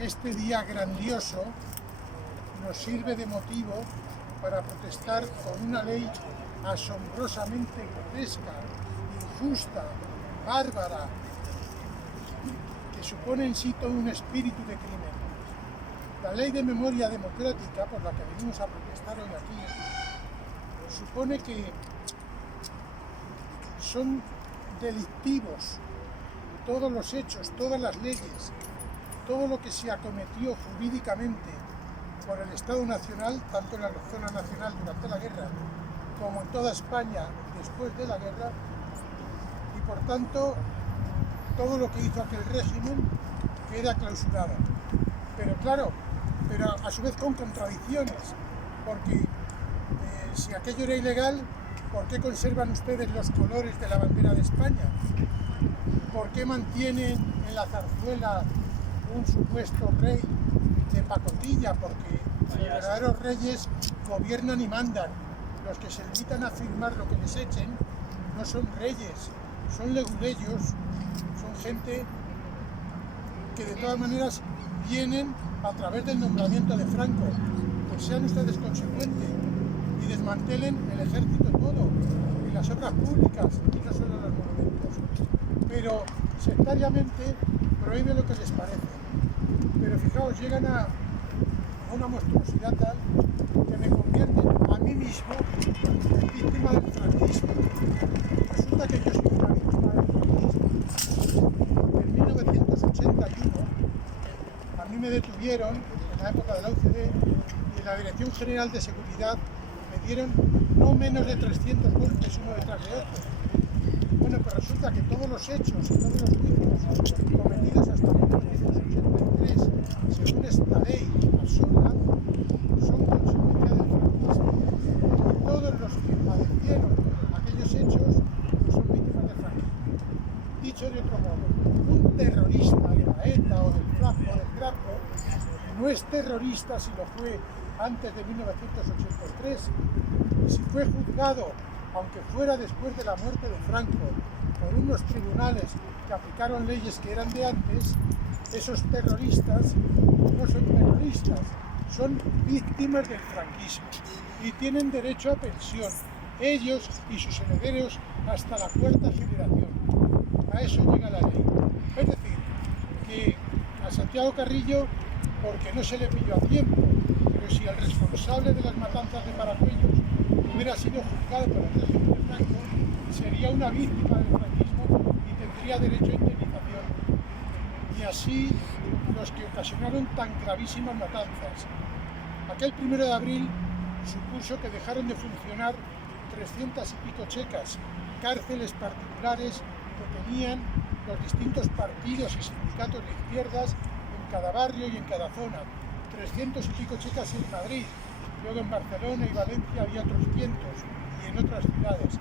este día grandioso nos sirve de motivo para protestar con una ley asombrosamente grotesca, injusta, bárbara, que supone en sí todo un espíritu de crimen. La ley de memoria democrática, por la que venimos a protestar hoy aquí, supone que son delictivos todos los hechos, todas las leyes, todo lo que se acometió jurídicamente por el Estado Nacional, tanto en la zona nacional durante la guerra como en toda España después de la guerra, y por tanto todo lo que hizo aquel régimen queda clausurado. Pero claro, pero a su vez con contradicciones, porque si aquello era ilegal, ¿por qué conservan ustedes los colores de la bandera de España? ¿Por qué mantienen en la zarzuela un supuesto rey de pacotilla? Porque los verdaderos reyes gobiernan y mandan. Los que se limitan a firmar lo que les echen no son reyes, son leguleyos, son gente que de todas maneras vienen a través del nombramiento de Franco. Pues sean ustedes consecuentes y desmantelen el ejército todo, y las obras públicas, y no solo los monumentos. Pero sectariamente prohíbe lo que les parece. Pero fijaos, llegan a una monstruosidad tal que me convierten a mí mismo en víctima del franquismo. Resulta que yo soy una víctima del franquismo. En 1981 a mí me detuvieron en la época de la UCD y en la Dirección General de Seguridad me dieron no menos de 300 golpes uno detrás de otro. Bueno, pues resulta que todos los hechos y todos los juicios cometidos hasta 1983, según esta ley absurda, son consecuencia del franquismo. Y todos los que padecieron aquellos hechos son víctimas del franquismo. Dicho de otro modo, un terrorista de la ETA o del Franco no es terrorista si lo fue antes de 1983, y si fue juzgado, aunque fuera después de la muerte de Franco, por unos tribunales que aplicaron leyes que eran de antes, esos terroristas no son terroristas, son víctimas del franquismo y tienen derecho a pensión, ellos y sus herederos hasta la cuarta generación. A eso llega la ley. Es decir, que a Santiago Carrillo, porque no se le pilló a tiempo, pero si el responsable de las matanzas de Paracuellos hubiera sido juzgado por el régimen de Franco, sería una víctima del franquismo y tendría derecho a indemnización. Y así los que ocasionaron tan gravísimas matanzas. Aquel 1 de abril supuso que dejaron de funcionar 300 y pico checas, cárceles particulares que tenían los distintos partidos y sindicatos de izquierdas en cada barrio y en cada zona. 300 y pico checas en Madrid. Luego en Barcelona y Valencia había otros cientos, y en otras ciudades.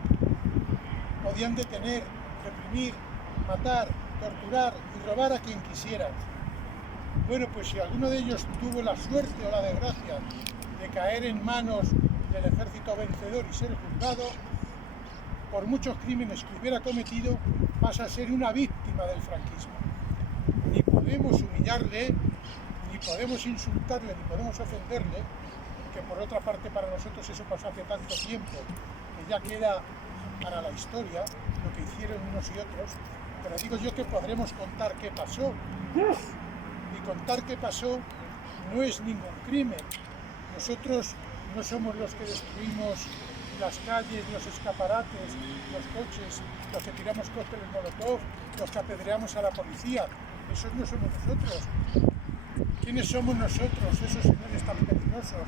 Podían detener, reprimir, matar, torturar y robar a quien quisieran. Bueno, pues si alguno de ellos tuvo la suerte o la desgracia de caer en manos del ejército vencedor y ser juzgado, por muchos crímenes que hubiera cometido, pasa a ser una víctima del franquismo. Ni podemos humillarle, ni podemos insultarle, ni podemos ofenderle, que por otra parte para nosotros eso pasó hace tanto tiempo que ya queda para la historia lo que hicieron unos y otros, pero digo yo que podremos contar qué pasó, y contar qué pasó no es ningún crimen. Nosotros no somos los que destruimos las calles, los escaparates, los coches, los que tiramos cócteles molotov, los que apedreamos a la policía. Esos no somos nosotros. ¿Quiénes somos nosotros, esos señores tan peligrosos?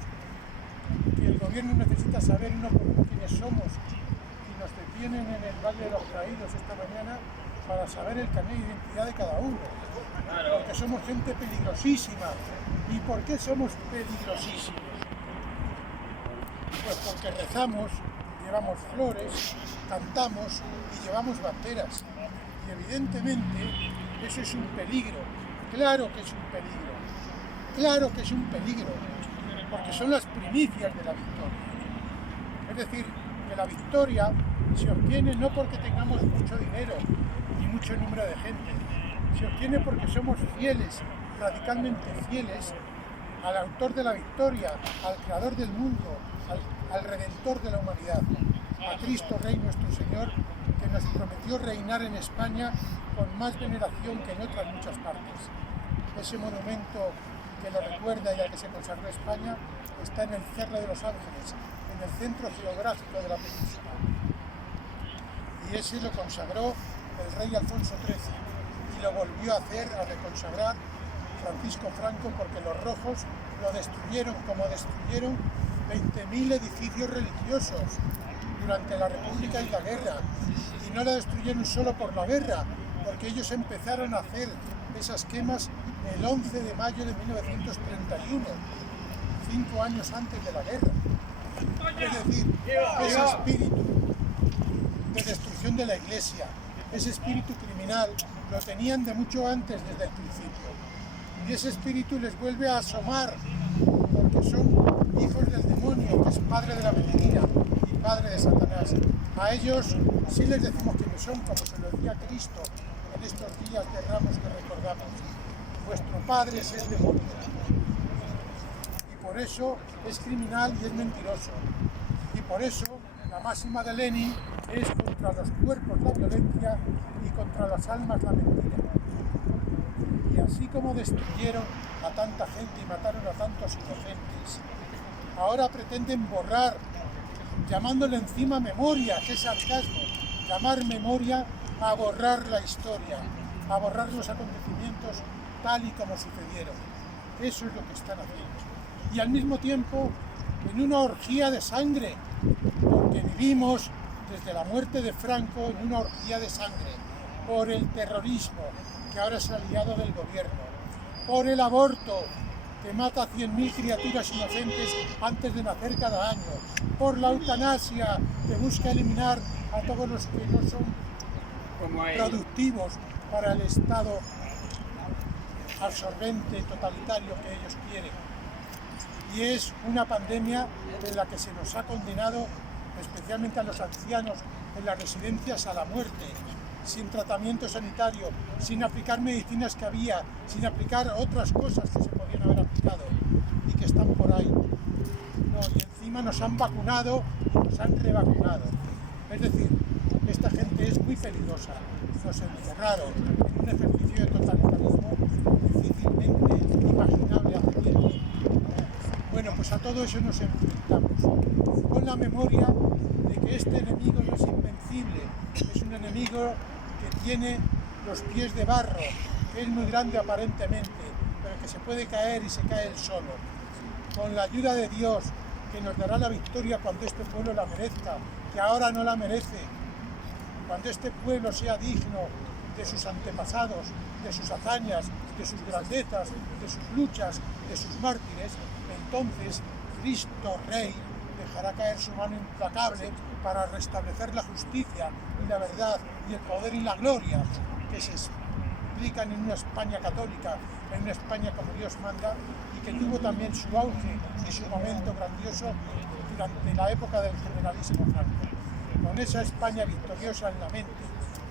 Que el gobierno necesita saber uno por uno quiénes somos, y nos detienen en el Valle de los Caídos esta mañana para saber el carnet de identidad de cada uno, porque somos gente peligrosísima. ¿Y por qué somos peligrosísimos? Pues porque rezamos, llevamos flores, cantamos y llevamos banderas, y evidentemente eso es un peligro. Claro que es un peligro, claro que es un peligro, porque son las primicias de la victoria. Es decir, que la victoria se obtiene no porque tengamos mucho dinero ni mucho número de gente, se obtiene porque somos fieles radicalmente fieles al autor de la victoria, al creador del mundo, al redentor de la humanidad, a Cristo Rey nuestro Señor, que nos prometió reinar en España con más veneración que en otras muchas partes. Ese monumento que lo recuerda y al que se consagró España está en el Cerro de los Ángeles, en el centro geográfico de la península. Y ese lo consagró el rey Alfonso XIII y lo volvió a hacer, a reconsagrar Francisco Franco, porque los rojos lo destruyeron como destruyeron 20.000 edificios religiosos durante la República y la guerra. Y no la destruyeron solo por la guerra, porque ellos empezaron a hacer esas quemas el 11 de mayo de 1931, 5 años antes de la guerra. Es decir, ese espíritu de destrucción de la Iglesia, ese espíritu criminal, lo tenían de mucho antes, desde el principio. Y ese espíritu les vuelve a asomar, porque son hijos del demonio, que es padre de la mentira y padre de Satanás. A ellos sí les decimos quiénes son, como se lo decía Cristo en estos días de Ramos que recordamos. Vuestro padre es el demonio. Y por eso es criminal y es mentiroso. Y por eso la máxima de Lenin es: contra los cuerpos la violencia y contra las almas la mentira. Y así como destruyeron a tanta gente y mataron a tantos inocentes, ahora pretenden borrar, llamándole encima memoria, que es sarcasmo, llamar memoria a borrar la historia, a borrar los acontecimientos tal y como sucedieron. Eso es lo que están haciendo. Y al mismo tiempo, en una orgía de sangre, porque vivimos desde la muerte de Franco en una orgía de sangre, por el terrorismo, que ahora es aliado del gobierno, por el aborto, que mata a 100.000 criaturas inocentes antes de nacer cada año, por la eutanasia, que busca eliminar a todos los que no son productivos para el Estado absorbente, totalitario que ellos quieren. Y es una pandemia en la que se nos ha condenado, especialmente a los ancianos en las residencias, a la muerte, sin tratamiento sanitario, sin aplicar medicinas que había, sin aplicar otras cosas que se podían haber aplicado y que están por ahí. No, y encima nos han vacunado y nos han revacunado. Es decir, esta gente es muy peligrosa. Nos encerraron en un ejercicio de totalitarismo difícilmente imaginable hace tiempo. Bueno, pues a todo eso nos enfrentamos, con la memoria de que este enemigo no es invencible, es un enemigo que tiene los pies de barro, que es muy grande aparentemente, pero que se puede caer y se cae él solo. Con la ayuda de Dios, que nos dará la victoria cuando este pueblo la merezca, que ahora no la merece, cuando este pueblo sea digno de sus antepasados, de sus hazañas, de sus grandezas, de sus luchas, de sus mártires, entonces Cristo Rey dejará caer su mano implacable para restablecer la justicia y la verdad y el poder y la gloria que se explican en una España católica, en una España como Dios manda, y que tuvo también su auge y su momento grandioso durante la época del generalísimo Franco. Con esa España victoriosa en la mente,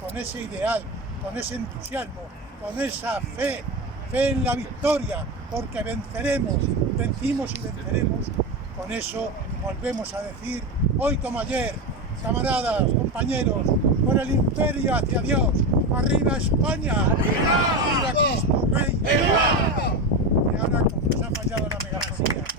con ese ideal, con ese entusiasmo, con esa fe en la victoria, porque venceremos, vencimos y venceremos. Con eso volvemos a decir, hoy como ayer, camaradas, compañeros, por el imperio hacia Dios, ¡arriba España! ¡Arriba Cristo Rey!